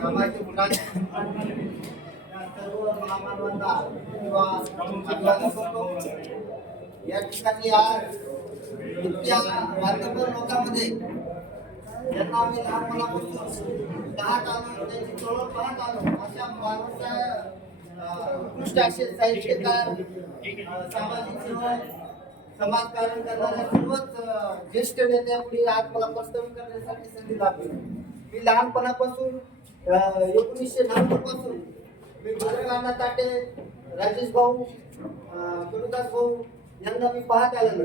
सामाजिक मुलांना या सर्व महामानवांना किंवा अभिवादन करतो। या ठिकाणी आज इतक्या मान्यवर लोकांमध्ये यांना आम्ही लहानपणापासून पाहत आलो, त्यांची चळवळ पाहत आलो, अशा माणूसच्या उत्कृष्ट असे साहित्यकार, सामाजिक सेवक, समाजकारण करणाऱ्या सर्वच ज्येष्ठ नेत्यांपुढे आज मला प्रस्तावित करण्यासाठी संधी लाभली। मी लहानपणापासून 1990 पासून मी भद्रकांना ताटे, राजेश भाऊ, कनुदास भाऊ यांना मी पाहत आलेलो।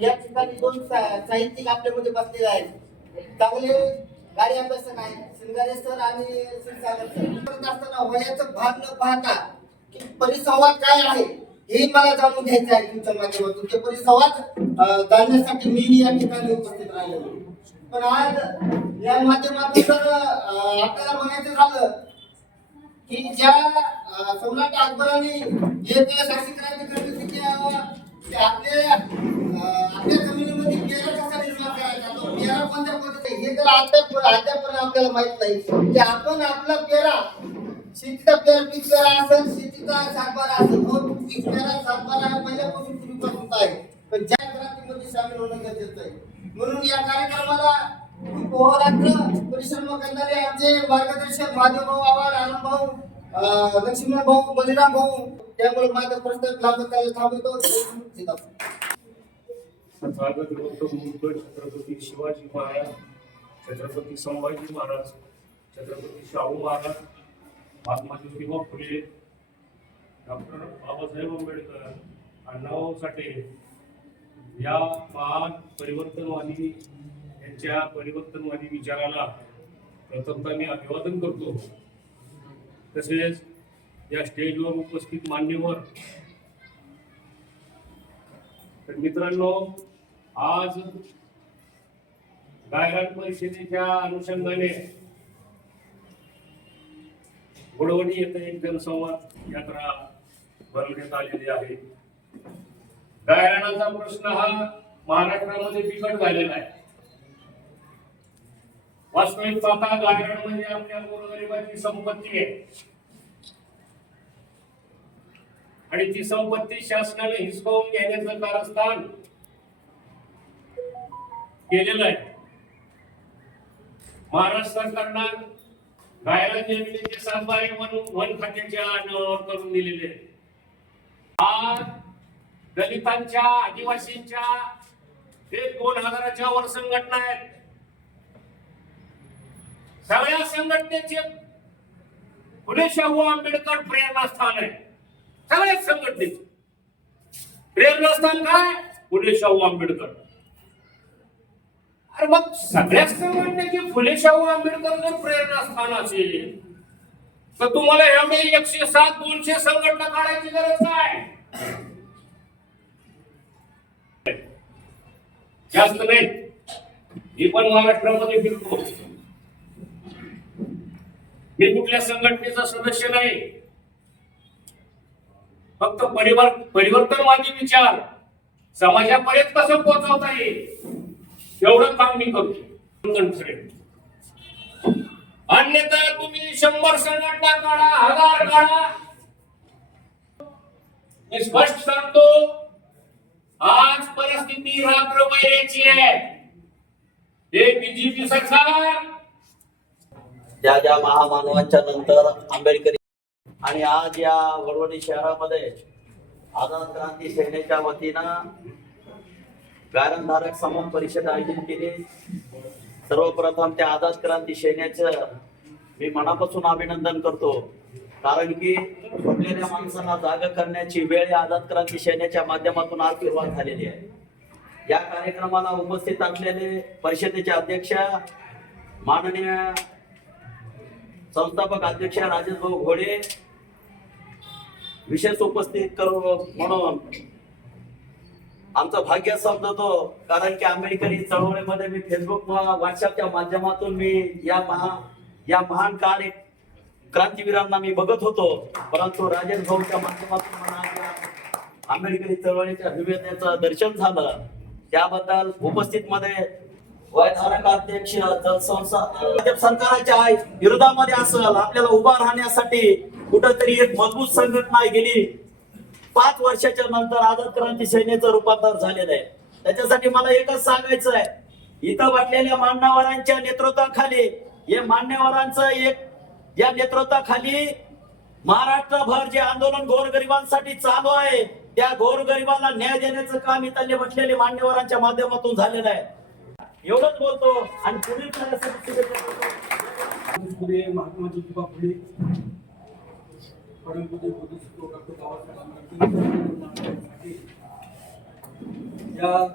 या ठिकाणी दोन साहित्यिक आपल्यामध्ये बसलेले आहेत, चांगले गाडी अभ्यासक आहेत, शिंगारे सर आणि क्षीरसागर सर। करत असताना वयाचं भान न पाहता की परिसंवाद काय आहे हे मला जाणून घ्यायचं आहे तुमच्या माध्यमातून। ते परिसंवाद जाणण्यासाठी मी या ठिकाणी उपस्थित राहिलेलो। पण आज या माध्यमातून जर आपल्याला म्हणायचं झालं की ज्या सम्राट अकबराने एक अशी क्रांती केली होती की आपल्या जमिनीमध्ये पेरा कसा निर्माण करायचा, तो पेरा कोणत्या पद्धतीने हे तर अद्यापर्यंत आपल्याला माहित नाही की आपण आपला पेरा, शेतीचा पीक पेरा असेल, शेतीचा सातबारा असेल, हो पीक पेरा सातबारा हा पहिल्यापासून पूर्वीपासून आहे, पण ज्या क्रांतीमध्ये सामील होणं गरजेचं आहे। म्हणून या कार्यक्रमाला खूप अहोरात्र परिश्रम करणारे आमचे मार्गदर्शक महादेव भाऊ आव्हाड, आनंद भाऊ, लक्ष्मण भाऊ, बलिराम भाऊ, त्यामुळे माझा प्रश्न लांब करायला थांबवतो। स्वागत करतो छत्रपती शिवाजी महाराज, छत्रपती संभाजी महाराज, छत्रपती शाहू महाराज, महात्मा ज्योतिबा फुले, डॉक्टर बाबासाहेब आंबेडकर, अण्णाभाऊ साठे या महान परिवर्तनवादी यांच्या परिवर्तनवादी विचाराला प्रथमतः मी अभिवादन करतो। तसेच या स्टेजवर उपस्थित मान्यवर तर मित्रांनो, आज गायरान परिषदेच्या अनुषंगाने वडवणी येथे एक जनसंवाद यात्रा भरवण्यात आलेली आहे। गायरानाचा प्रश्न हा महाराष्ट्रामध्ये बिकट झालेला आहे। वास्तविक पाहता गायरान म्हणजे आपल्या गोरगरिबाची संपत्ती आहे आणि ती संपत्ती शासनाने हिसकावून घेण्याचं कारस्थान केलेलं आहे। महाराष्ट्र सरकारनं गायरान जमिनीचे सातबारे वन खात्याच्या नावावर करून दिलेले आहेत। आज दलितांच्या, आदिवासींच्या ते 2000च्या वर संघटना आहेत। सगळ्या संघटनेचे फुले शाहू आंबेडकर प्रेरणास्थान आहे। सगळ्या संघटनेचे प्रेरणास्थान काय? फुले शाहू आंबेडकर। अरे मग सगळ्या संघटनेचे फुले शाहू आंबेडकर जर प्रेरणास्थान असेल तर तुम्हाला एवढे 107, 200 संघटना काढायची गरज काय? जास्त नाही, मी पण महाराष्ट्रामध्ये फिरतो, मी कुठल्या संघटनेचा सदस्य नाही। फक्त परिवर्तनवादी विचार समाजापर्यंत कसं पोहोचवता येईल एवढं काम मी करतो। अन्यथा तुम्ही 100 संघटना काढा, 1000 काढा, मी स्पष्ट सांगतो आज परिस्थिती रात्र वैराची आहे। हे बीजेपी सरकार ज्या महामानवांच्या नंतर आंबेडकरी आणि आज या वडवणी शहरामध्ये आझाद क्रांती सेनेच्या वतीनं गायरनधारक समूह परिषद आयोजित केली। सर्वप्रथम त्या आझाद क्रांती सेनेचं मी मनापासून अभिनंदन करतो, कारण की झोपलेल्या माणसांना जागा करण्याची वेळ या आझाद क्रांती सेनेच्या माध्यमातून आज सुरुवात झालेली आहे। या कार्यक्रमाला उपस्थित असलेले परिषदेचे अध्यक्ष माननीय संस्थापक अध्यक्ष राजेश भाऊ घोडे, विशेष उपस्थित करू म्हणून आमचं भाग्य समजतो, कारण की आंबेडकरी चळवळीमध्ये मी फेसबुक व्हॉट्सअपच्या माध्यमातून मी या महान क्रांतीवीरांना मी बघत होतो, परंतु राजेश भाऊच्या माध्यमातून मला आंबेडकरी चळवळीच्या विविधतेचं दर्शन झालं। त्याबद्दल वयधारक अध्यक्ष सरकाराच्या विरोधामध्ये असेल, आपल्याला उभा राहण्यासाठी कुठंतरी एक मजबूत संघटना गेली 5 वर्षाच्या नंतर आझाद क्रांती सेनेचं रूपांतर झालेलं आहे. त्याच्यासाठी मला एकच सांगायचं आहे, इथं बसलेल्या मान्यवरांच्या नेतृत्वाखाली, या मान्यवरांचं या नेतृत्वाखाली महाराष्ट्रभर जे आंदोलन गोरगरिबांसाठी चालू आहे, त्या गोरगरिबांना न्याय देण्याचं काम इथले बसलेले मान्यवरांच्या माध्यमातून झालेलं आहे. एवढंच बोलतो आणि पुढील कार्यासाठी महात्मा ज्योतिबा फुले, परमपूज्य बोधिसत्व डॉक्टर बाबासाहेब आंबेडकर या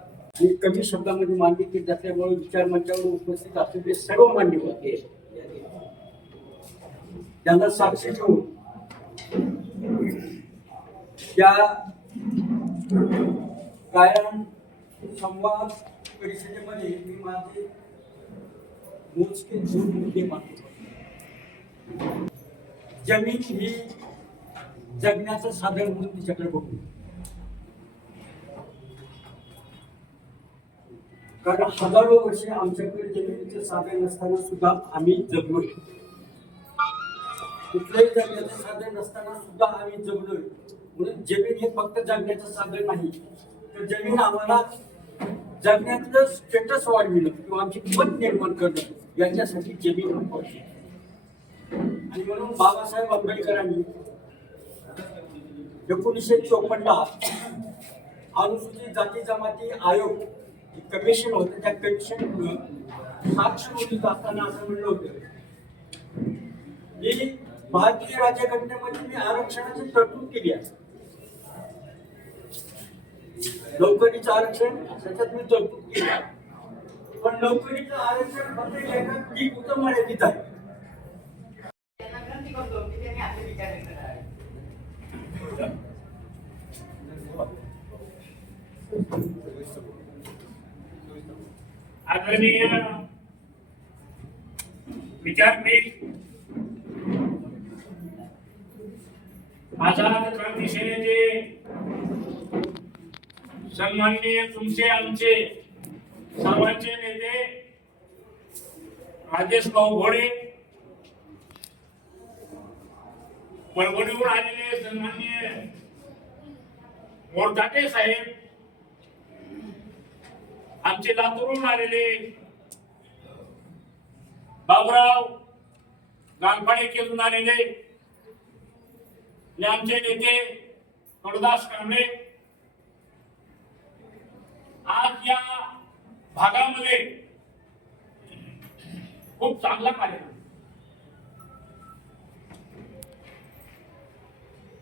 कमी शब्दामध्ये मांडणी केली असल्यामुळे विचार मंचावर उपस्थित असलेले सर्व मान्यवर त्यांना साक्षी ठेवून या कायम संवाद परिषदेमध्ये मी माझे मोजके 2 मुद्दे मांडतो. जमीन ही जगण्याचं साधन म्हणून तिच्याकडे बघू, कारण हजारो वर्षे आमच्याकडे जमिनीचं साधन नसताना सुद्धा आम्ही जगलोय. कुठलंही जगण्याचं साधन नसताना सुद्धा आम्ही जगलोय. म्हणून जमीन हे फक्त जगण्याचं साधन नाही, तर जमीन आम्हाला जगण्यातलं स्टेटस वाढविणं किंवा आमची पत निर्माण करणं याच्यासाठी जमीन महत्वाची. आणि म्हणून बाबासाहेब आंबेडकरांनी 1954ला अनुसूचित जाती जमाती आयोग कमिशन होतं, त्या कमिशन साक्ष नोंदीत असताना असं म्हणलं होतं की भारतीय राज्यघटनेमध्ये मी आरक्षणाची तरतूद केली आहे. नोकरीचं आरक्षण त्याच्यात मी तरतूद केली आहे, पण नोकरीचं आरक्षण फक्त एका पीक पुरतं मर्यादित आहे. आदरणीय विद्यापीठ आझाद क्रांती सेनेचे सन्माननीय तुमचे आमचे सर्वांचे नेते राजेश भाऊ घोडे, परभणीहून आलेले सन्माननीय मोरघाटे साहेब, आमचे लातूरहून आलेले बाबुराव गांगपाडे केलून आलेले आणि आमचे नेते तुळदास कांबळे, आज या भागामध्ये खूप चांगला कार्यक्रम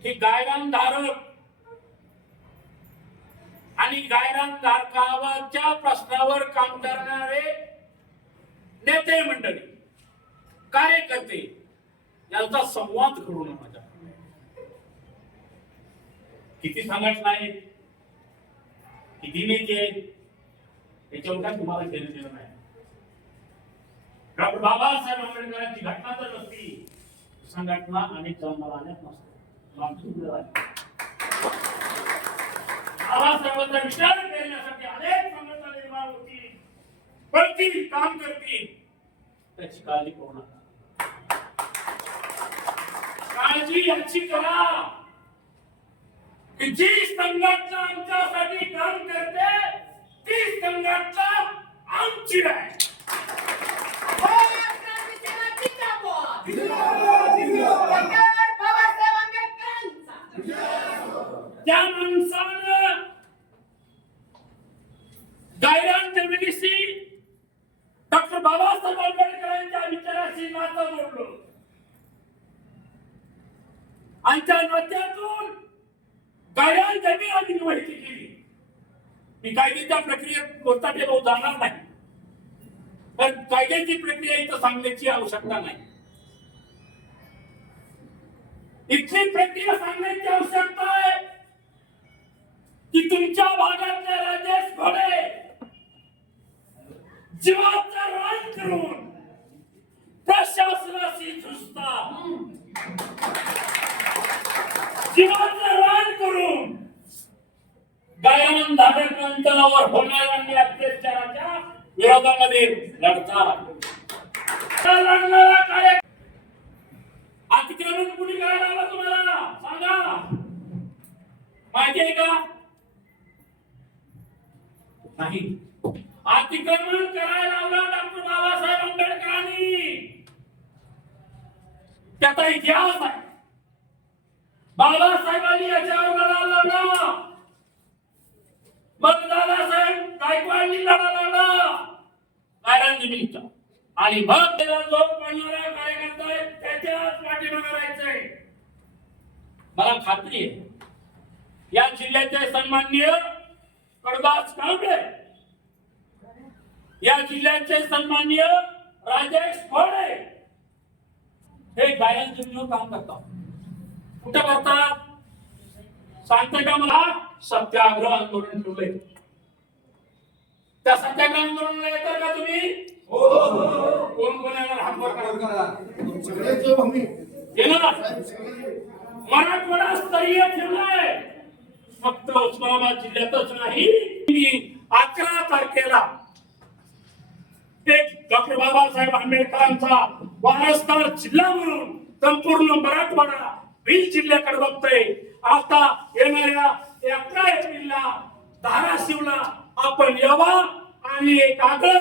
की गायरान धारक आणि गायरान धारकाच्या प्रश्नावर काम करणारे नेते मंडळी, कार्यकर्ते यांचा संवाद घडून माझ्या किती संघटना आहेत, किती नेते आहेत, याच्यावर काय तुम्हाला देणं देणं नाही. डॉक्टर बाबासाहेब आंबेडकरांची घटना जर नसती, संघटना अनेक जन्माला नसते. बाबासाहेबांचा विचार करण्यासाठी अनेक संघटना निर्माण होतील, करतील, काम करतील, त्याची काळजी करू नका. काळजी याची करा की जी संघटना आमच्यासाठी काम करते ती संघटना आमची आहे. त्या माणसानं गायरान जमिनीशी डॉक्टर बाबासाहेब आंबेडकरांच्या विचाराशी नातं जोडलं आणि त्या नात्यातून गायरान जमीन आम्ही माहिती केली. मी कायद्याच्या प्रक्रियेत मोठा भाऊ जाणार नाही, पण कायद्याची प्रक्रिया इथं सांगण्याची आवश्यकता नाही. इथली प्रक्रिया सांगण्याची आवश्यकता आहे की तुमच्या भागातले राजेश घोडे जीवाचं रान करून प्रशासनाशी झुजतात, जीवाचं रान करून गायरान धारकांच्यावर होणाऱ्या अत्याचाराच्या विरोधामध्ये लढतात. लढणारा कार्य अतिक्रमण कुणी करायला लावलं तुम्हाला सांगा, माहिती आहे का? नाही. अतिक्रमण करायला लावलं डॉक्टर बाबासाहेब आंबेडकरांनी. त्याचा इतिहास आहे. बाबासाहेबांनी याच्यावर लढा लावला, मग दादासाहेब गायकवाडांनी लढा लावला गायरान जमिनीचा, आणि मग त्याला जो पडणारा कार्यकर्ता आहे त्याच्याच पाठीमागे राहायचंय. मला खात्री आहे या जिल्ह्याचे सन्माननीय कडदास कांबळे, या जिल्ह्याचे सन्माननीय राजेश खोडे हे गायरान जमिनीवर काम करतात. कुठे करतात सांगते का मला? सत्याग्रह आंदोलन ठेवलंय. त्या सत्याग्रह आंदोलनाला येतात का तुम्ही? कोण कोण येणार? हात वर करा. येणार? मराठवाडा स्तरीय ठेवलाय. फक्त उस्मानाबाद जिल्ह्यातच नाही, 11 तारखेला एक डॉक्टर बाबासाहेब आंबेडकरांचा वारसदार जिल्हा म्हणून संपूर्ण मराठवाडा 20 जिल्ह्याकडे बघतोय. आता येणाऱ्या 11 एप्रिलला धाराशिवला आपण यावा आणि एक आग्रह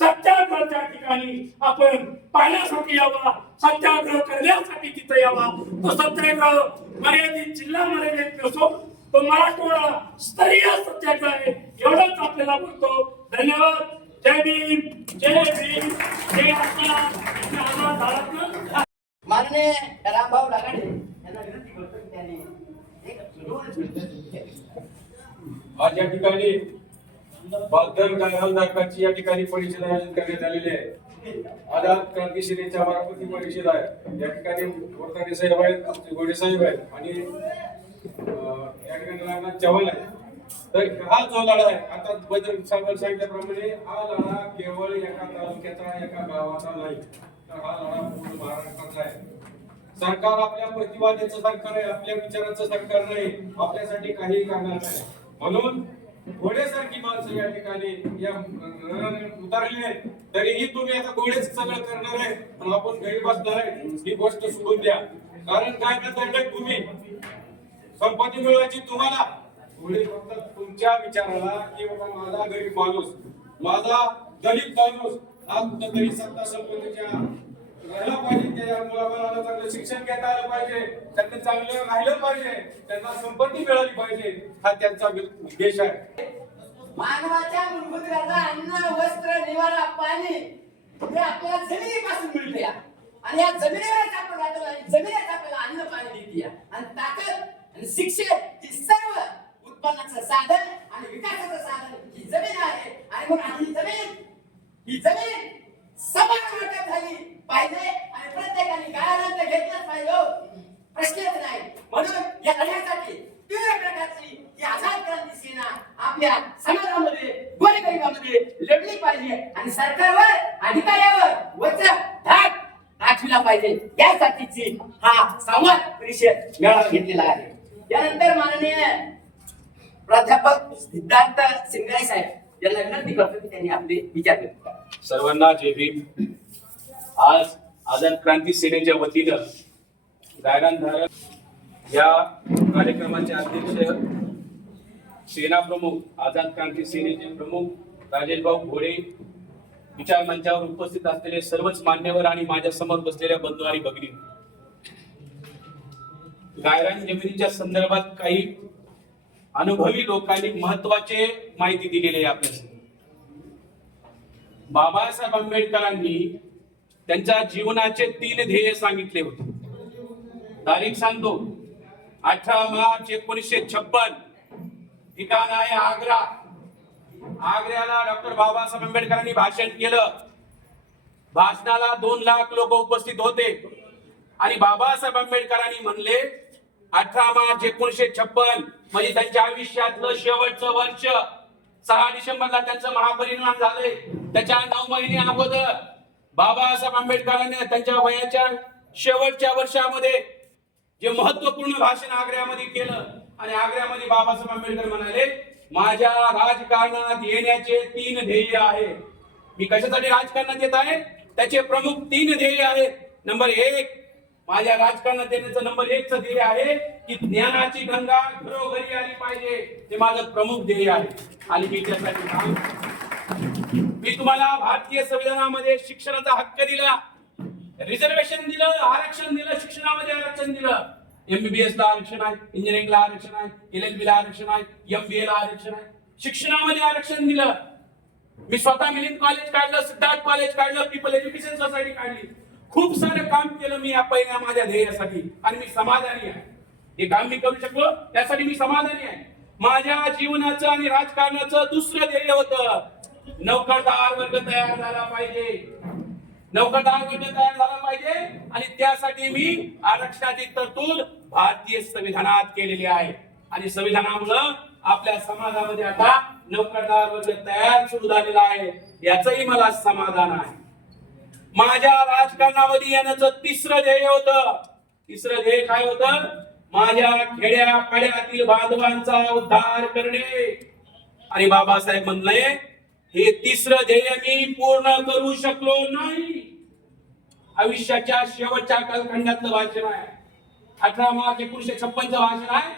सत्याग्रहाच्या ठिकाणी आपण पाहण्यासाठी यावा, सत्याग्रह करण्यासाठी तिथे यावा. तो सत्याग्रह मर्यादित जिल्हा मर्यादित नसो, तो मराठवाडा स्तरीय सत्याग्रह आहे. एवढंच आपल्याला बोलतो. धन्यवाद. जय भीम, जय भीम, जय आझाद भारत. माननीय रामभाऊ लागाडे यांना विनंती करतो की त्यांनी एक 2 मिनिटं. आज या ठिकाणी बागदर गायकवाडांची या ठिकाणी परिषद आयोजित करण्यात आलेली आहे. आझाद क्रांती सेनेच्या मार्फत ही परिषद आहे. या ठिकाणी वरताडे साहेब आहेत, आमचे गोडे साहेब आहेत आणि या ठिकाणी नागनाथ चव्हाण आहे. तर हा जो लढा आहे, आता बजरंग साहेबांनी सांगितल्याप्रमाणे हा लढा केवळ एका तालुक्याचा, एका गावाचा नाही, तर हा लढा पूर्ण महाराष्ट्राचा आहे. सरकार आपल्या प्रतिवादाचं सरकार आहे, आपल्या विचाराचं सरकार नाही, आपल्यासाठी काही करणार नाही. म्हणून घोड्यासारखी माणसं या ठिकाणी या उतरली आहे. तरीही तुम्ही आता घोडेच सगळं करणार आहे आणि आपण घरी बसणार आहे, ही गोष्ट सोडून द्या. कारण काय करताय तुम्ही संपत्ती मिळवायची तुम्हाला, घोडे फक्त तुमच्या विचाराला की बाबा माझा गरीब माणूस, माझा दलित माणूस हा कुठंतरी सत्ता संपत्तीच्या राहिला पाहिजे, त्या मुलाबाळांना चांगलं शिक्षण घेता आलं पाहिजे, त्यांना चांगलं राहिलं पाहिजे, त्यांना संपत्ती मिळाली पाहिजे, हा त्यांचा उद्देश आहे. मानवाच्या मूलभूत गरजा अन्न, वस्त्र, निवारा, पाणी हे आपल्याला जमिनीपासून मिळते आणि या जमिनीवरच आपण राहतो आणि जमिनीच आपल्याला अन्न पाणी देते आणि ताकद आणि शिक्षण ही सर्व उत्पन्नाचं साधन आणि विकासाचं साधन ही जमीन आहे. आणि मग ही जमीन समान वाटप झाली पाहिजे आणि प्रत्येकाने गाळानंतर घेतलंच पाहिजे, प्रश्नच नाही. म्हणून या लढ्यासाठी तीव्र प्रकारची ही आझाद क्रांती सेना आपल्या समाजामध्ये गोरगरिबामध्ये लढली पाहिजे आणि सरकारवर अधिकाऱ्यावर वचक धाक दाखविला पाहिजे. यासाठीची हा संवाद परिषद मेळावा घेतलेला आहे. त्यानंतर माननीय प्राध्यापक सिद्धार्थ सिंगारे साहेब यांना विनंती करतो की त्यांनी आपले विचार व्यक्त करावे. सर्वांना जय भीम. आज आझाद क्रांती सेनेच्या वतीनं गायरान या कार्यक्रमाचे अध्यक्ष, सेना प्रमुख, आझाद क्रांती सेनेचे प्रमुख राजेशभाऊ घोडे, विचार मंचावर उपस्थित असलेले सर्वच मान्यवर आणि माझ्या समोर बसलेल्या बंधू आणि भगिनी, गायरान जमिनीच्या संदर्भात काही अनुभवी लोकांनी महत्वाचे माहिती दिलेली आहे आपल्याला. बाबासाहेब आंबेडकरांनी त्यांच्या जीवनाचे 3 ध्येय सांगितले होते. तारीख सांगतो, 18 मार्च 1956. ठिकाण आहे आग्रा. आग्र्याला डॉक्टर बाबासाहेब आंबेडकरांनी भाषण केलं. भाषणाला 2 लाख लोक उपस्थित होते आणि बाबासाहेब आंबेडकरांनी म्हणले 18 मार्च 1956 म्हणजे त्यांच्या आयुष्यातलं शेवटचं वर्ष. 6 डिसेंबरला त्यांचं महापरिनिर्वाण झाले. त्याच्या 9 महिने अगोदर बाबासाहेब आंबेडकरांनी त्यांच्या वयाच्या शेवटच्या वर्षामध्ये जे महत्वपूर्ण भाषण आग्र्यामध्ये केलं आणि आग्र्यामध्ये बाबासाहेब आंबेडकर म्हणाले माझ्या राजकारणात येण्याचे 3 ध्येय आहे. मी कशासाठी राजकारणात येत आहे त्याचे प्रमुख 3 ध्येय आहेत. नंबर 1, माझ्या राजकारणात येण्याचं नंबर 1चं ध्येय आहे की ज्ञानाची गंगा घरोघरी आली पाहिजे. ते माझं प्रमुख ध्येय आहे आणि मी त्यासाठी काम करतो. मी तुम्हाला भारतीय संविधानामध्ये शिक्षणाचा हक्क दिला, रिझर्वेशन दिलं, आरक्षण दिलं, शिक्षणामध्ये आरक्षण दिलं. MBBS ला आरक्षण आहे, इंजिनिअरिंगला आरक्षण आहे, LLB ला आरक्षण आहे, MBA ला आरक्षण आहे, शिक्षणामध्ये आरक्षण दिलं. मी स्वतः मिलिंद कॉलेज काढलं, सिद्धार्थ कॉलेज काढलं, पीपल एज्युकेशन सोसायटी काढली. खूप सारं काम केलं मी या पहिल्या माझ्या ध्येयासाठी आणि मी समाधानी आहे. हे काम मी करू शकलो त्यासाठी मी समाधानी आहे. माझ्या जीवनाचं आणि राजकारणाचं दुसरं ध्येय होतं नोकरदार वर्ग तयार झाला पाहिजे. नोकरदार वर्ग तयार झाला पाहिजे आणि त्यासाठी मी आरक्षणाची तरतूद भारतीय संविधानात केलेली आहे आणि संविधानामुळं आपल्या समाजामध्ये आता नोकरदार वर्ग तयार सुरू झालेला आहे. याचंही मला समाधान आहे. माझ्या राजकारणामध्ये येण्याचं 3रं ध्येय होतं. 3रं ध्येय काय होतं? माझ्या खेड्यापाड्यातील बांधवांचा उद्धार करणे. आणि बाबासाहेब म्हणले हे 3रं ध्येय मी पूर्ण करू शकलो नाही. आयुष्याच्या शेवटच्या कालखंडातलं भाषण आहे. 18 मार्च 1956चं भाषण आहे.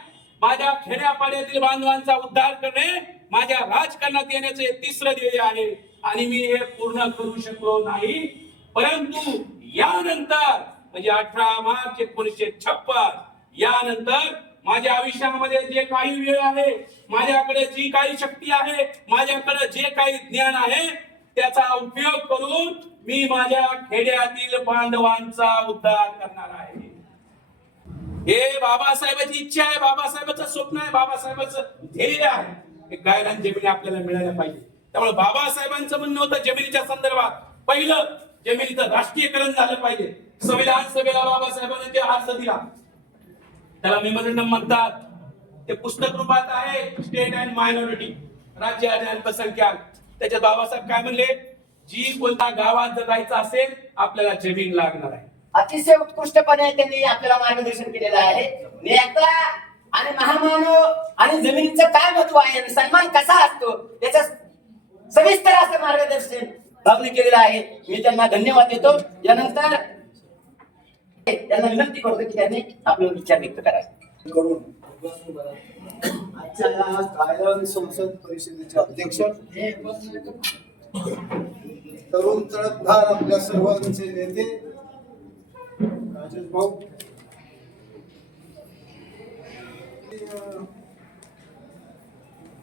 माझ्या खेड्यापाड्यातील बांधवांचा उद्धार करणे माझ्या राजकारणात येण्याचं हे 3रं ध्येय आहे आणि मी हे पूर्ण करू शकलो नाही. परंतु यानंतर म्हणजे 18 मार्च 1956 यानंतर माझ्या आयुष्यामध्ये जे काही वेळ आहे, माझ्याकडे जी काही शक्ती आहे, माझ्याकडे जे काही ज्ञान आहे त्याचा उपयोग करून मी माझ्या खेड्यातील बांधवांचा उद्धार करणार आहे. हे बाबासाहेबांची इच्छा आहे, बाबासाहेबांचं स्वप्न आहे, बाबासाहेबांचं ध्येय आहे. हे गायरान जमिनी आपल्याला मिळायला पाहिजे. त्यामुळे बाबासाहेबांचं म्हणणं होतं जमिनीच्या संदर्भात पहिलं जमिनीचं राष्ट्रीयकरण झालं पाहिजे. संविधान सभेला बाबासाहेबांनी ते अर्ज दिला, त्याला मेमोरंडम म्हणतात. ते पुस्तक रूपात आहे स्टेट अँड मायनॉरिटी, राज्य आणि अल्पसंख्याक. त्याच्यात बाबासाहेब काय म्हणले? जी कोणत्या गावात जर जायचं असेल आपल्याला जमीन लागणार आहे. अतिशय उत्कृष्टपणे त्यांनी आपल्याला मार्गदर्शन केलेलं आहे. नेता आणि महामानव आणि जमिनीचं काय महत्व आहे आणि सन्मान कसा असतो याचं सविस्तर असं मार्गदर्शन भावने केलेलं आहे. मी त्यांना धन्यवाद देतो. यानंतर त्यांना विनंती करतो की त्यांनी आपले विचार व्यक्त करावे. आजच्या या गायन संसद परिषदेचे अध्यक्ष तरुण तळपदार आपल्या सर्वांचे नेते राजेश भाऊ,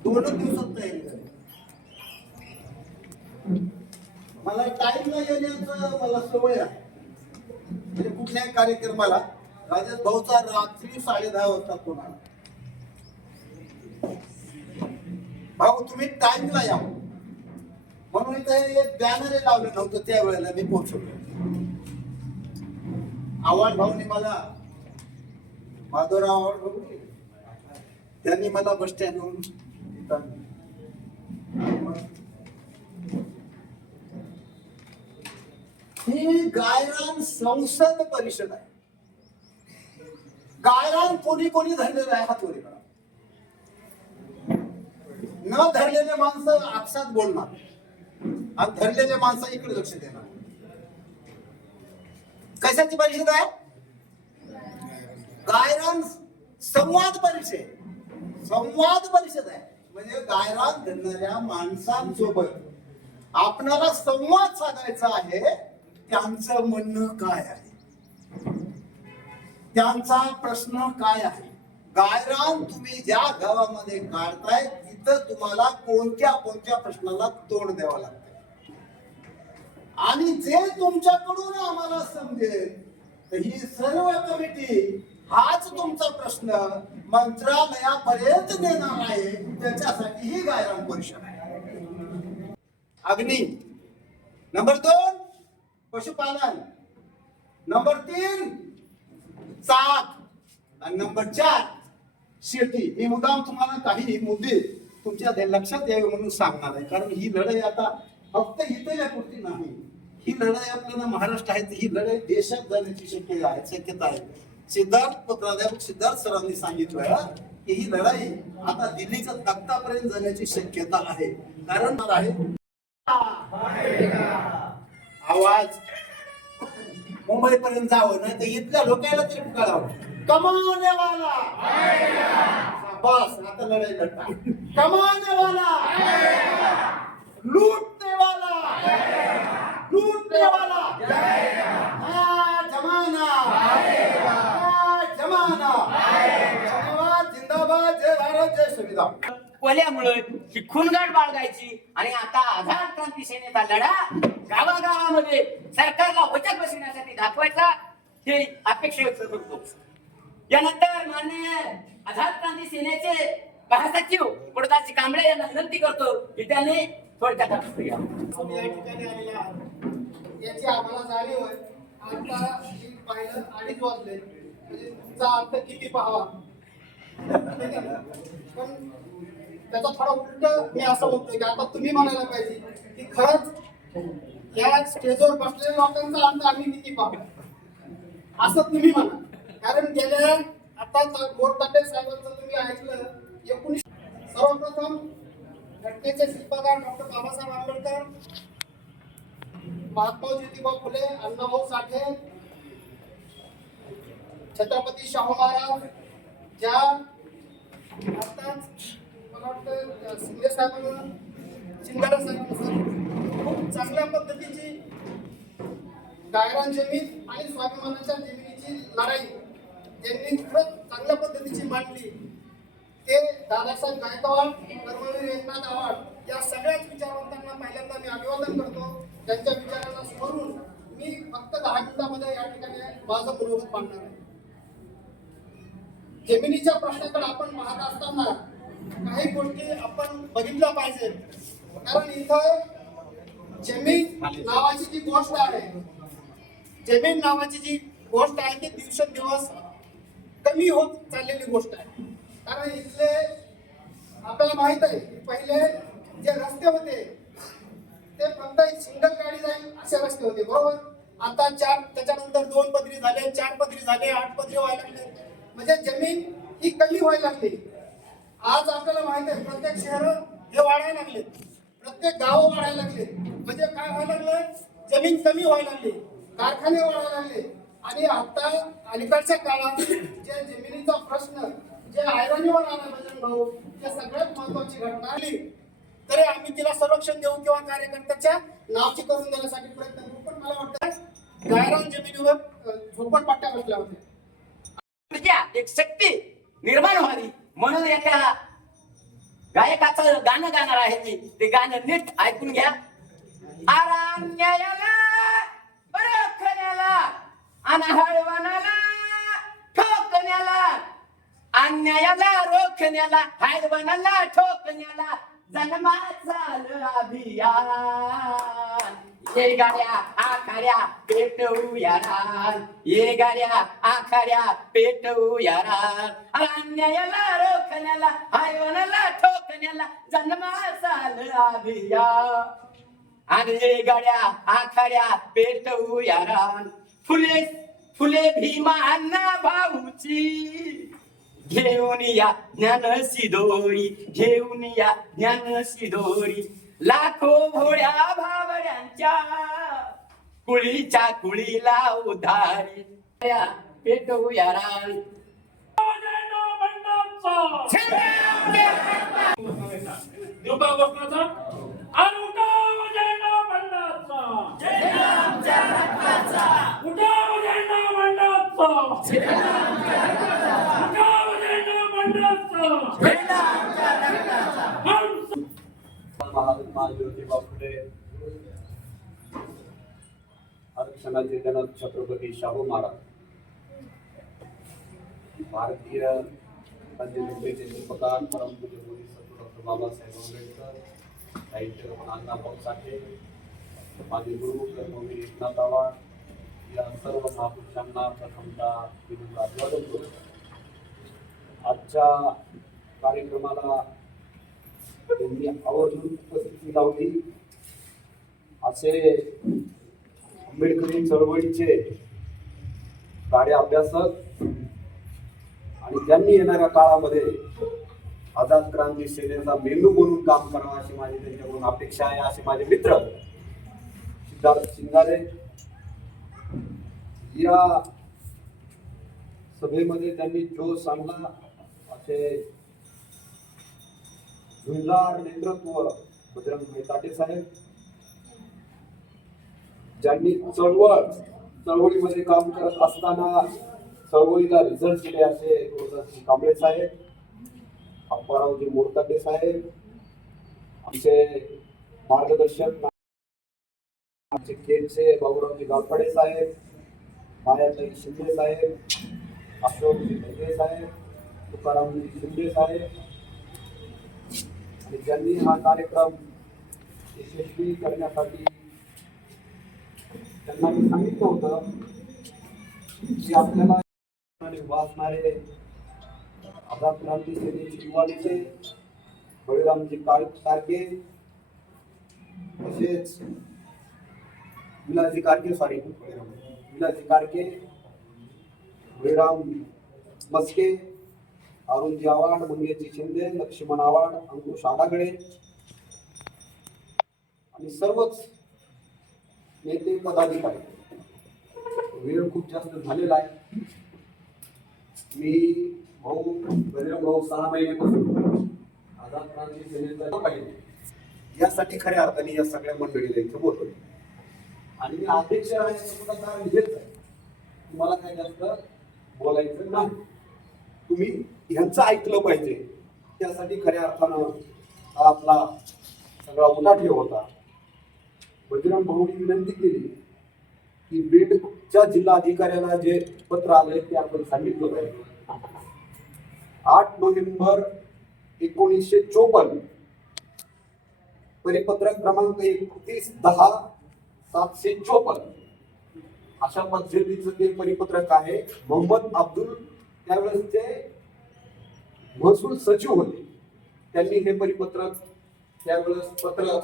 दोनच दिवसात तयारी झाली. मला टाइमला येण्याचं मला सवय आहे. म्हणजे कुठल्याही कार्यक्रमाला राजेश भाऊचा रात्री 10:30 वाजता फोन आला, भाऊ तुम्ही टाइमला या. म्हणून इथे एक बॅनर लावलं नव्हतं त्यावेळेला मी पोहोचवलो. आव्हाड भाऊनी मला, माधवराव आव्हाड भाऊ, त्यांनी मला बस स्टँडवरून ही गायरान संसद परिषद आहे. गायरान कोणी कोणी धरलेलं आहे हात वर करा. न धरलेले माणसं आपसात बोलणार आणि धरलेले माणसं इकडे लक्ष देणार. कशाची परिषद आहे? गायरान संवाद परिषद. संवाद परिषद आहे म्हणजे गायरान धरणाऱ्या माणसांसोबत आपणाला संवाद साधायचा आहे. त्यांचं म्हणणं काय आहे, त्यांचा प्रश्न काय आहे. गायरान तुम्ही ज्या गावामध्ये काढताय तिथं तुम्हाला कोणत्या कोणत्या प्रश्नाला तोंड द्यावं लागतं आणि जे तुमच्याकडून आम्हाला समजेल तर ही सर्व कमिटी हाच तुमचा प्रश्न मंत्रालयापर्यंत देणार आहे. त्याच्यासाठी ही गायरान परिषद आहे. अग्नी, नंबर 2 पशुपालन, नंबर 3 चाक आणि नंबर 4 शेती. ही मुद्दाम तुम्हाला काही मुद्दे तुमच्या लक्षात यावे म्हणून सांगणार आहे. कारण ही लढाई आता फक्त इथे यापुरती नाही. ही लढाई आपल्याला महाराष्ट्र आहे, ही लढाई देशात जाण्याची शक्यता आहे. प्राध्यापक सिद्धार्थ सरांनी सांगितलं की ही लढाई आता दिल्लीच्या तख्तापर्यंत जाण्याची शक्यता आहे. कारण आहे आवाज मुंबईपर्यंत जावं नाही तर इथल्या लोकांना तरी कळावं. कमावण्यावाला बस आता लढाई लढता. कमावण्यावाला लूटनेवाला लूटनेवाला नया जमाना नया जमाना. धन्यवाद. जिंदाबाद. जय भारत. जय संविधान. कोल्यामुळे ही खूनगाठ बाळगायची आणि आता आझाद क्रांती सेनेचा लढा गावागावामध्ये सरकारला वचक बसविण्यासाठी दाखवायचा हे अपेक्षा व्यक्त करतो. यानंतर माननीय आझाद क्रांती सेनेचे महासचिव गुरुदासजी कांबळे यांना विनंती करतो की त्यांनी थोडक्यात आपण या ठिकाणी आलेला आहात याची आम्हाला जाणीव आहे. आता मी पाहिलं 2:30 वाजले म्हणजे तुमचा अर्थ किती पाहावा. ठीक आहे? पण त्याचा थोडा उलट मी असं म्हणतोय की आता तुम्ही म्हणायला पाहिजे की खरंच या स्टेजवर बसलेल्या लोकांचा अंत आम्ही किती पाहू असं तुम्ही म्हणा. कारण गेल्या आता मोरताटे साहेबांचं तुम्ही ऐकलं 19 सर्वप्रथम घटनेचे शिल्पकार डॉक्टर बाबासाहेब आंबेडकर, महात्मा ज्योतिबा फुले, अण्णाभाऊ साठे, छत्रपती शाहू महाराज, ज्या आताच मला वाटतं शिंदे साहेबांना शिंगारा साहेबांना खूप चांगल्या पद्धतीची गायरान जमीन आणि स्वाभिमानाच्या जमिनीची लढाई त्यांनी खरंच चांगल्या पद्धतीची मांडली. ते दादासाहेब गायकवाड, कर्मवीर एकनाथ आव्हाड या सगळ्याच विचारवंतांना पहिल्यांदा मी अभिवादन करतो. त्यांच्या विचारांना स्मरून मी फक्त 10 मिनिटांमध्ये या ठिकाणी माझं मनोगत मांडणार आहे. जमिनीच्या प्रश्नाकडे आपण पाहत असताना काही गोष्टी आपण बघितल्या पाहिजे. कारण इथं जमीन नावाची जी गोष्ट आहे, जमीन नावाची जी गोष्ट आहे ती दिवसेंदिवस कमी होत चाललेली गोष्ट आहे. कारण इथले आपल्याला माहित आहे की पहिले जे रस्ते होते ते फक्त एक सिंगल गाडी जाईल असे रस्ते होते, बरोबर. आता 4 त्याच्यानंतर 2 पदरी झाले, 4 पदरी झाले, 8 पदरी व्हायला लागले. म्हणजे जमीन ही कमी व्हायला लागली. आज आपल्याला माहित आहे प्रत्येक शहर हे वाढायला लागले, प्रत्येक गाव वाढायला लागले. म्हणजे काय व्हायला लागलं, जमीन कमी व्हायला लागली, कारखाने वाढायला लागले. आणि आता अलीकडच्या काळात जे जमिनीचा प्रश्न जे ऐरणीवर आला बजरंग भाऊ, ते सगळ्यात महत्वाची घटना आली तरी आम्ही तिला संरक्षण देऊ किंवा कार्यकर्त्याच्या नावची करून देण्यासाठी प्रयत्न करू. पण मला वाटतं गायरान जमिनीवर झोपडपट्ट्या बसल्या होत्या. एक शक्ती निर्माण व्हावी म्हणून एका गायकाचं गाणं गाणार आहे मी. ते गाणं नीट ऐकून घ्या. अरण्याला परखण्याला अनहळवणाला ठोकण्याला, अन्यायाला रोखण्याला हळवणाला ठोकण्याला जन्माचा अभियान. ये गाड्या आखाड्या पेटवूया रान, ये गाड्या आखाड्या पेटवूया रान. अन्यायाला रोखण्याला हळवणाला ठोकण्याला जन्माचा अभियान. आणि ये गाड्या आखाड्या पेटवूया रान. फुले फुले भीमा अण्णा भाऊची घेऊन या ज्ञान सिदोरी, घेऊन या ज्ञान सिदोरी. लाखो भोळ्या भावड्यांच्या कुळीच्या कुळीला उधारी पेटवूया रान. दुबा वस्त्राचा आणि उठाव झेंडा बंडाचा, उठाव झेंडा बंडाचा, उठाव झेंडा बंडाचा. महात्मा ज्योतिबा फुले, आरक्षणाचे जनक छत्रपती शाहू महाराज, भारतीय राज्यघटनेचे शिल्पकार परमपूज्य बोधिसत्व डॉक्टर बाबासाहेब आंबेडकर, साहित्य रत्न अण्णाभाऊ साठे, माझे गुरु कर्मवीर एकनाथ आव्हाड या सर्व महापुरुषांना प्रथमतः विनम्र अभिवादन करतो. आजच्या कार्यक्रमाला त्यांनी आवर्जून उपस्थिती लावली. असे आंबेडकरी चळवळीचे गाडे अभ्यासक आणि त्यांनी येणाऱ्या काळामध्ये आझाद क्रांती सेनेचा मेंदू म्हणून काम करावं अशी माझी त्यांच्याकडून अपेक्षा आहे. असे माझे मित्र सिद्धार्थ शिंगारे या सभेमध्ये त्यांनी जोश आणला. असे झुंजार नेतृत्व बजरंग मेहताटे साहेब, ज्यांनी चळवळीमध्ये काम करत असताना चळवळीला रिझल्ट दिले असे गुरुदासजी कांबळे साहेब, अप्पारावजी मोरताटे साहेब, आमचे मार्गदर्शक आमचे केचे बाबूरावजी गालपाडे साहेब, मायाताई शिंदे साहेब, अशोकजी ढगे साहेब, तुकारामजी शिंदे साहेब, आणि ज्यांनी हा कार्यक्रम यशस्वी करण्यासाठी त्यांना मी सांगितलं होतं की आपल्याला वाचणारे आझाद क्रांती सेनेचे युवा नेते बळीरामजी कारके, तसेच विलासजी कारके, बळीराम मस्के, अरुणजी आव्हाड, मंगेशजी शिंदे, लक्ष्मण आव्हाड, अंकुश आडागळे आणि सर्वच नेते पदाधिकारी. वेळ खूप जास्त झालेला आहे. मी बजरंग भाऊ 6 महिन्यापासून आझाद क्रांती सेनेचा पाहिजे यासाठी खऱ्या अर्थाने या सगळ्या मंडळीला इथं बोलतोय. आणि मी अध्यक्ष आहे, तुम्हाला काय जास्त बोलायचं नाही, तुम्ही ह्यांचं ऐकलं पाहिजे. त्यासाठी खऱ्या अर्थानं हा आपला सगळा उठाठेव होता. बजरंग भाऊनी विनंती केली की बीडच्या जिल्हा अधिकाऱ्याला जे पत्र आलंय ते आपण सांगितलं पाहिजे. 8 नोव्हेंबर 1954 परिपत्रक क्रमांक 31/10/754 अशा पद्धतीचं ते परिपत्रक आहे. मोहम्मद अब्दुल त्यावेळेस ते महसूल सचिव होते. त्यांनी हे परिपत्रक त्यावेळेस पत्र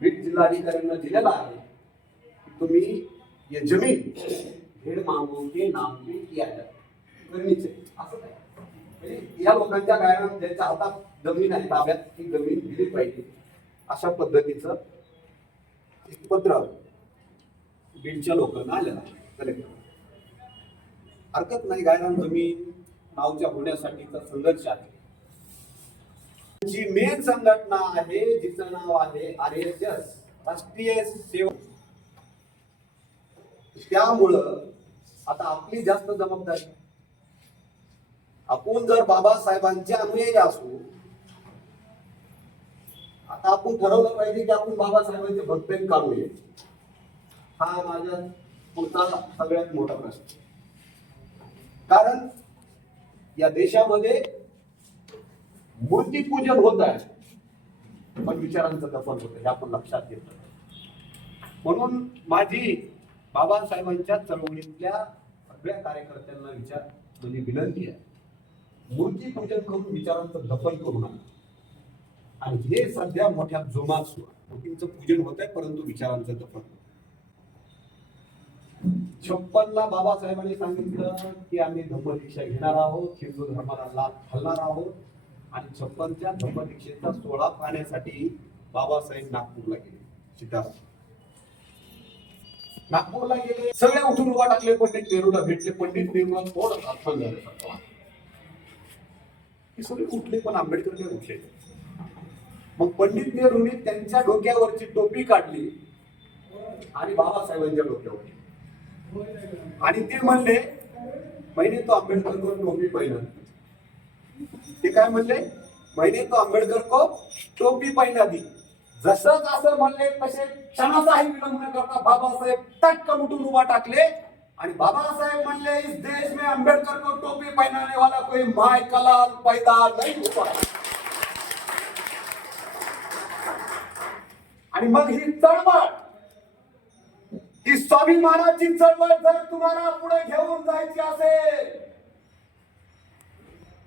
बीड जिल्हाधिकाऱ्यांना दिलेलं आहे की तुम्ही ये जमीन भेड मागो के नाम पे किया जाए करण्याचे असं काय. म्हणजे या लोकांच्या गायनात ज्यांच्या हातात जमीन आहे ताब्यात ती जमीन दिली पाहिजे अशा पद्धतीचं एक पत्र बीडच्या लोकांना आलेलं आहे कलेक्टर. हरकत नाही, गायरान जमीन नावच्या होण्यासाठीचा संघर्ष आहे. जी मेन संघटना आहे जिचं नाव आहे RSS राष्ट्रीय सेवक. त्यामुळं आता आपली जास्त जबाबदारी, आपण जर बाबासाहेबांचे अनुयायी असू, आता आपण ठरवलं पाहिजे की आपण बाबासाहेबांचे भक्त काढूया. हा माझ्या पुढचा सगळ्यात मोठा प्रश्न. कारण या देशामध्ये मूर्तीपूजन होत आहे पण विचारांचं दफन होत आहे, हे आपण लक्षात घेतलं. म्हणून माझी बाबासाहेबांच्या चळवळीतल्या सगळ्या कार्यकर्त्यांना म्हणजे विनंती आहे, मूर्तीपूजन करून विचारांचं दफन करू नका. आणि हे सध्या मोठ्या जोमात सुरू आहे. मूर्तींचं पूजन होत आहे परंतु विचारांचं दफन. 56ला बाबासाहेबांनी सांगितलं की आम्ही धम्मदीक्षा घेणार आहोत, हिंदू धर्माला लाभ घालणार आहोत. आणि 56च्या धम्मदीक्षेचा सोहळा पाहण्यासाठी बाबासाहेब नागपूरला गेले. सिद्धार्थ नागपूरला गेले, सगळे उठून उभा टाकले. पंडित नेहरूला भेटले. पंडित नेहरूला थोडं आठवण झालं. सगळे उठले पण आंबेडकर काही उठले. मग पंडित नेहरूंनी त्यांच्या डोक्यावरची टोपी काढली आणि बाबासाहेबांच्या डोक्यावर आणि ते म्हणले मैंने तो आंबेडकर को टोपी पहना. ते काय म्हणले, मैंने तो आंबेडकर को टोपी पहना दी. जसं जसं म्हणले तसे क्षणाचाही विलंब न करता बाबासाहेब टक्कन उठून उभा टाकले आणि बाबासाहेब म्हणले इस देश में आंबेडकर को टोपी पहनाने वाला कोई माय कलाल पैदा नहीं हुआ. आणि मग ही चळवळ, ही स्वाभिमानाची चळवळ जर तुम्हाला पुढे घेऊन जायची असेल,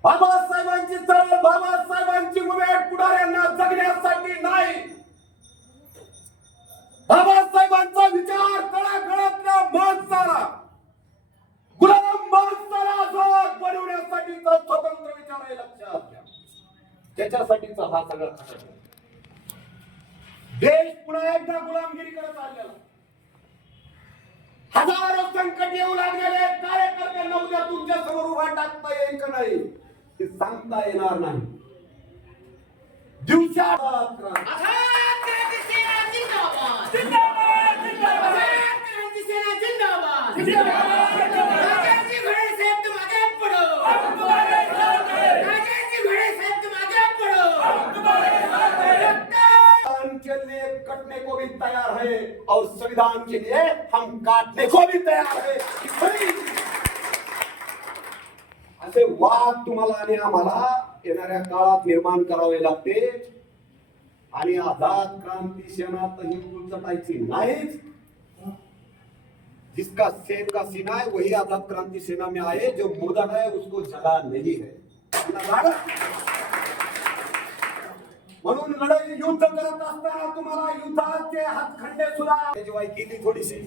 बाबासाहेबांची चळवळ बाबासाहेबांची मुभेट पुढाऱ्यांना जगण्यासाठी नाही, बाबासाहेबांचा विचार तळागाळातल्या माणसाला, गुलाम माणसाला आझाद बनवण्यासाठी त्याच्यासाठीचा हा सगळा खटला आहे. देश पुन्हा एकदा गुलामगिरीकडे चाललेला. हजारो संकट येऊ लागलेले कार्यकर्त्यांना उद्या तुमच्या समोर उभा टाकता येईल का नाही ते सांगता येणार नाही. दिवसा आझाद क्रांती सेना जिंदाबाद आझाद क्रांती सेना जिंदाबाद राजाजी घोड़े साहब तुम आगे बढ़ो राजाजी घोड़े साहब तुम आगे बढ़ो संविधान के लिए कटने को भी तैयार है और संविधान के लिए हम काटने को भी तैयार है. असे वाद तुम्हाला आणि आम्हाला येणाऱ्या काळात निर्माण करावे लागते आणि आझाद क्रांती सेना तर ही उलचटायची नाहीच. जिसका शेर का सीना है वही आजाद क्रांति सेना में आए, जो मुर्दा है उसको जगा नहीं है. म्हणून लढाई युद्ध करत असताना तुम्हाला युद्धाचे हातखंडे सुद्धा जेव्हा केली थोडीशी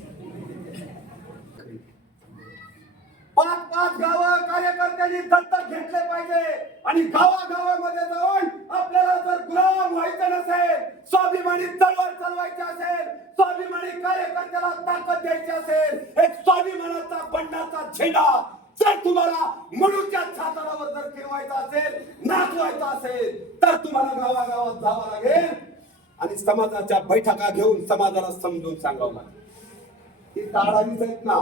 5-5 गावं कार्यकर्त्यांनी दत्तक घेतले पाहिजे आणि गावागावामध्ये जाऊन आपल्याला जर गुलाम व्हायचं नसेल, स्वाभिमानी चळवळ चालवायची असेल, स्वाभिमानी कार्यकर्त्याला ताकद द्यायची असेल, एक स्वाभिमानाचा बंडाचा झेंडा जर तुम्हाला मनुष्या छाताडावर जर फिरवायचा असेल, नाचवायचा असेल, तर तुम्हाला गावागावात जावं लागेल आणि समाजाच्या बैठका घेऊन समाजाला समजून सांगावं लागेल. ही ताळावीच आहेत ना,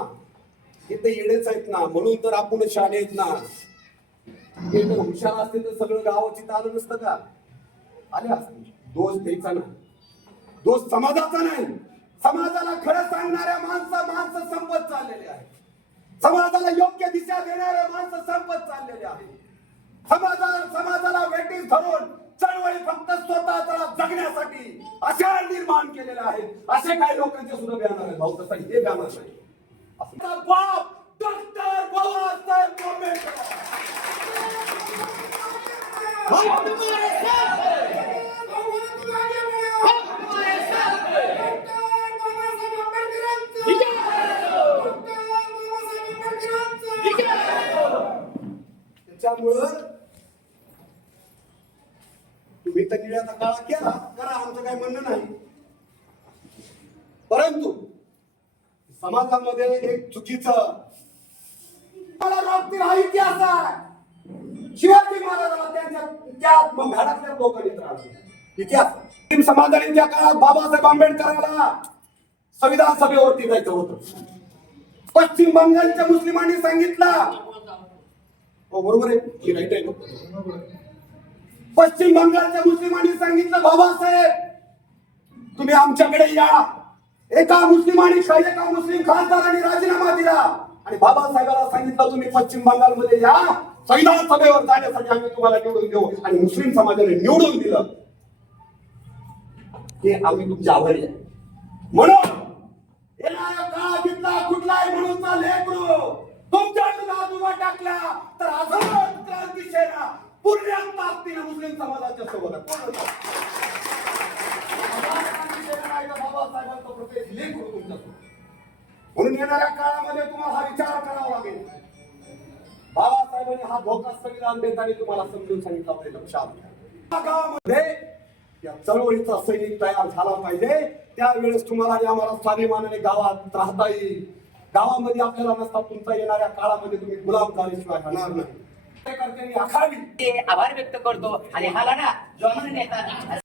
इथे येडेच आहेत ना, म्हणून तर आपण शाणे आहेत ना. हे जर हुशार असते तर सगळं गावाची आलं नसतं का? आले असते. दोष द्यायचा नाही, दोष समाजाचा नाही. समाजाला खरं सांगणाऱ्या माणसं संपत चाललेले आहे. समाजाला योग्य दिशा देणारे माणसं संपत चाललेले आहे. समाजाला वेटीस धरून चळवळी फक्त स्वतःला जगण्यासाठी अशा निर्माण केलेल्या आहेत. असे काही लोकांचे सुद्धा बॅनर आहेत. भाऊ तसं हे बॅनर नाही. बाप डॉक्टर बाबासाहेब आंबेडकर त्याच्यामुळं तुम्ही तर निळ्याचा काळा केला करा, आमचं काही म्हणणं नाही. परंतु समाजामध्ये एक चुकीचं मला रात्री हा इतिहास आहे. शिवाजी महाराजांना त्या घरातल्या लोकांनी त्रास इतिहास. समाजाने त्या काळात बाबासाहेब आंबेडकरांना संविधान सभेवरती जायचं होतं. पश्चिम बंगालच्या मुस्लिमांनी सांगितलं, बरोबर आहे की राईट आहे? पश्चिम बंगालच्या मुस्लिमांनी सांगितलं, बाबासाहेब तुम्ही आमच्याकडे या. एका मुस्लिम खासदारांनी राजीनामा दिला आणि बाबासाहेबांना सांगितलं तुम्ही पश्चिम बंगालमध्ये या, संविधान सभेवर जाण्यासाठी आम्ही तुम्हाला निवडून देऊ. आणि मुस्लिम समाजाने निवडून दिलं. हे आम्ही तुमच्या आभारी आहे. म्हणून येणाऱ्या काळातला कुठलाही म्हणूनचा लेकरू तुमच्या दुधात उभा टाकला तर आझाद क्रांती सेना पूर्ण ताकदीने मुस्लिम समाजाच्या सोबत म्हणून येणाऱ्या काळामध्ये तुम्हाला हा विचार करावा लागेल. बाबासाहेबांनी हा धोका संविधान देताना तुम्हाला समजून सांगितलं पाहिजे. लक्षात घ्या, गावामध्ये या चळवळीचा सैनिक तयार झाला पाहिजे. त्यावेळेस तुम्हाला आणि आम्हाला स्वाभिमानाने गावात राहता येईल. गावामध्ये आपल्याला नसता तुमचा येणाऱ्या काळामध्ये तुम्ही गुलाम झाल्याशिवाय राहणार नाही. आभार व्यक्त करतो आणि हा लढा जोमाने नेताना